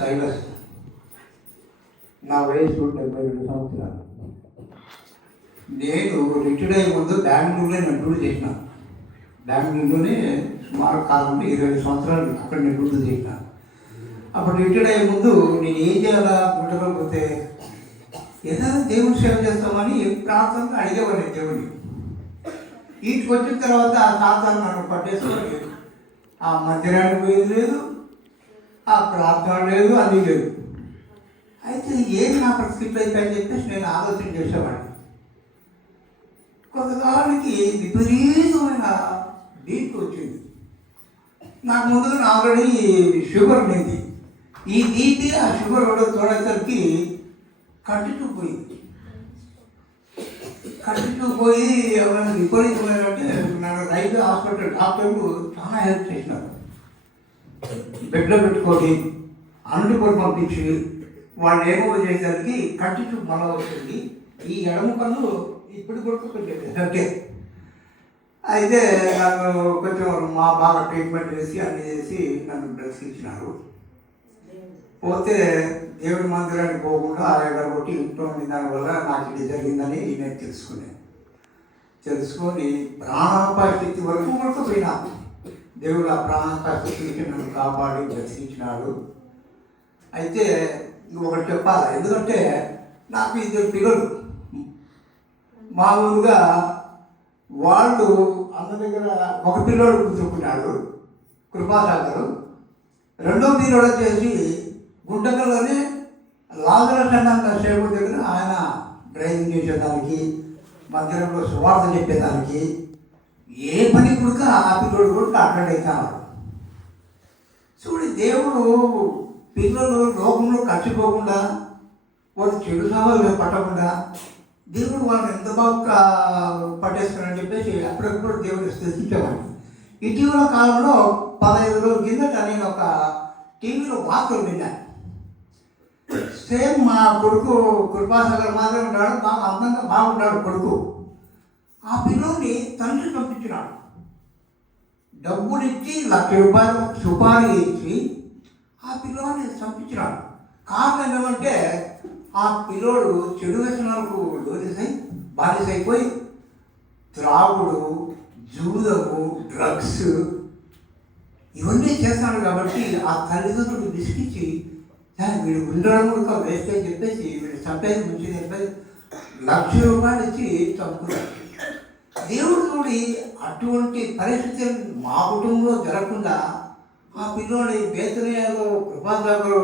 Silas. నా వయసు 72 సంవత్సరాలు. నేను రిటైర్డ్ అయ్యే ముందు బెంగళూరులో నేను డ్యూటీ చేసిన. బెంగళూరులోనే సుమారు కాలంలో 20 సంవత్సరాలు అక్కడ నేను డ్యూటీ చేసిన. అప్పుడు రిటైర్డ్ అయ్యే ముందు నేను ఏం చేయాలా గుంటకపోతే ఏదైనా దేవుని సేవ చేస్తామని ప్రార్థనగా అడిగేవాడిని దేవుని. ఇంటికి వచ్చిన తర్వాత ఆ సాతాను నన్ను పట్టేసుకొని ఆ మందిరానికి పోయేది లేదు, ఆ ప్రార్థన లేదు, అది లేదు. అయితే ఏమి నా పరిస్థితులు అయితే అని చెప్పేసి నేను ఆలోచన చేసేవాడిని. కొంతకాలానికి విపరీతమైన బీపీ వచ్చింది. నాకు ముందుగా ఆల్రెడీ షుగర్ ఉండేది. ఈ బీపీ ఆ షుగర్ తోడేసరికి కంటిన్యూ పోయింది. కంటిన్యూ పోయి ఎవరైనా విపరీతమైనట్టే నన్ను రైల్వే హాస్పిటల్ డాక్టర్లు చాలా హెల్ప్ చేసినారు. బెడ్లో పెట్టుకొని అన్నిటి కూడా పంపించి వాళ్ళు ఏమో చేసేసరికి కంటిన్యూ మళ్ళా వచ్చింది. ఈ ఎడమ కన్ను ఇప్పుడు కూడా కొంచెం అంటే అయితే నన్ను కొంచెం బాగా ట్రీట్మెంట్ చేసి అన్నీ చేసి నన్ను డ్రగ్స్ ఇచ్చినారు. పోతే దేవుడి మందిరానికి పోకుండా ఆ కొట్టి ఇంట్లో ఉంది. దానివల్ల నాకు ఇది జరిగిందని నేను తెలుసుకొని ప్రాణాపాయ స్థితి వరకు పోయినా. దేవుడు ఆ ప్రాణాపాయ స్థితికి నన్ను కాపాడి దర్శించినాడు. అయితే ఒకటి చెప్పాలి, ఎందుకంటే నాకు 2 పిల్లలు. మామూలుగా వాళ్ళు అన్న దగ్గర ఒక పిల్లోడు కూర్చుకున్నాడు కృపాసాగరు. రెండో పిల్లోడు వచ్చేసి గుంటకల్లోనే లాజరస్ సేవకుడి దగ్గర ఆయన డ్రైవింగ్ చేసేదానికి, మందిరంలో సువార్త చెప్పేదానికి ఏ పని కూడా ఆ పిల్లోడు కూడా అటెండ్ అవుతాడు. చూడు, దేవుడు పిల్లలు లోకంలో ఖర్చుకోకుండా, వాళ్ళు చెడు సామాన్లు పట్టకుండా దేవుడు వాళ్ళని ఎంత బాగా పట్టేస్తాడని చెప్పేసి అప్పుడప్పుడు దేవుడిని స్థుతించేవాడిని. ఇటీవల కాలంలో 15 రోజుల కిందట నేను ఒక టీవీలో వార్తలు విన్నాను. సేమ్ మా కొడుకు కృపాసాగర్ మాత్రం ఉన్నాడు, బాగా అందంగా బాగున్నాడు కొడుకు. ఆ పిల్లోని తండ్రి పంపించినాడు. డబ్బులిచ్చి ₹1,00,000 సుపారీ ఇచ్చి ఆ పిల్లోని చంపించినాడు. కారణం ఏమంటే ఆ పిల్లోడు చెడు వ్యసనాలకు బానిసైపోయి త్రాగుడు, జూదము, డ్రగ్స్ ఇవన్నీ చేస్తాడు. కాబట్టి ఆ తల్లిదండ్రులు విసిగించి వీడు ఉండడం కూడా వేస్ట్ అని చెప్పేసి వీడు చంపేది మంచిది చెప్పేసి ₹1,00,000 ఇచ్చి చంపుకున్నాడు. దేవుడు చూడి అటువంటి పరిస్థితులు మా కుటుంబంలో జరగకుండా ఆ పిల్లోని బేతనీయాలో కృపాసాగర్